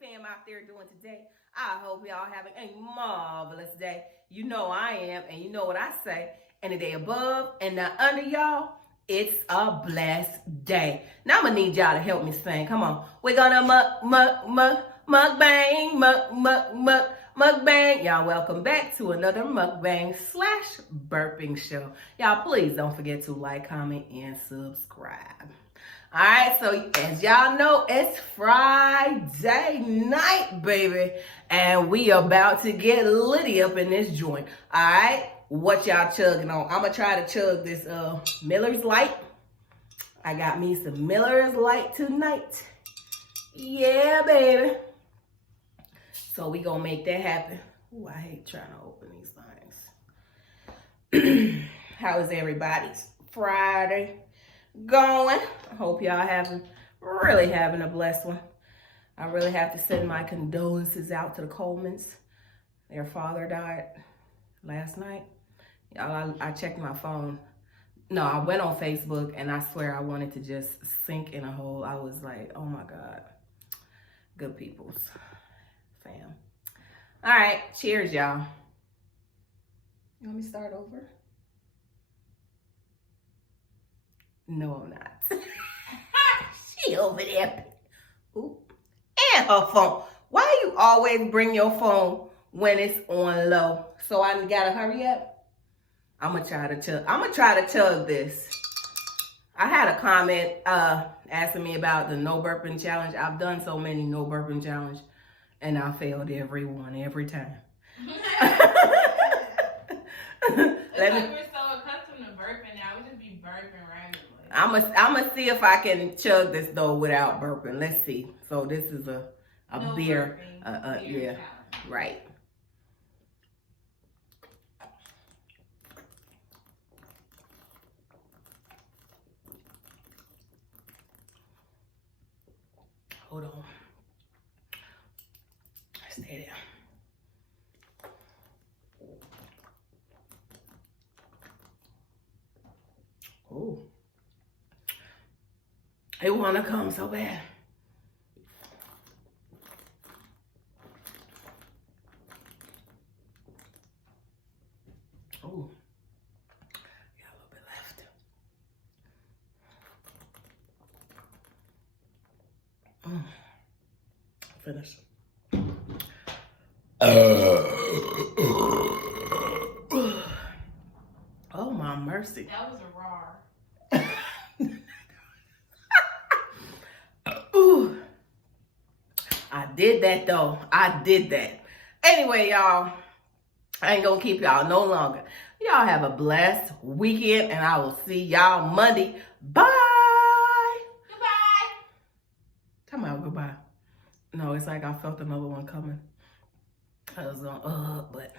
fam out there doing today? I hope y'all having a marvelous day. You know I am, and you know what I say. And the day above and not under y'all, it's a blessed day. Now I'm gonna need y'all to help me sing. Come on. We're gonna mukbang. Y'all welcome back to another mukbang / burping show. Y'all please don't forget to like, comment, and subscribe. All right, so as y'all know, it's Friday night, baby. And we about to get litty up in this joint. All right, what y'all chugging on? I'm going to try to chug this Miller's Lite. I got me some Miller's Lite tonight. Yeah, baby. So we going to make that happen. Ooh, I hate trying to open these things. How is everybody's Friday going? I hope y'all really having a blessed one. I really have to send my condolences out to the Colemans. Their father died last night. Y'all, I checked my phone. No, I went on Facebook and I swear I wanted to just sink in a hole. I was like, oh my God. Good peoples. Fam. All right, cheers, y'all. You want me to start over? No, I'm not. She over there. Ooh. And her phone. Why you always bring your phone when it's on low? So I gotta hurry up. I'm gonna try to chug this. I had a comment asking me about the no burping challenge. I've done so many no burping challenge, and I failed every time. It's like we're so accustomed to burping now. We just be burping randomly. I'm gonna see if I can chug this though without burping. Let's see. So this is a No beer. Burping, Yeah, challenge. right. Hold on. Stay there. Oh. It wanna come so bad. Oh. Got a little bit left. Finish. Oh my mercy. That was a roar. Ooh. I did that though. I did that. Anyway, y'all, I ain't gonna keep y'all no longer. Y'all have a blessed weekend, and I will see y'all Monday. Bye. Goodbye. Come on, goodbye. No, it's like I felt another one coming. I was on, but.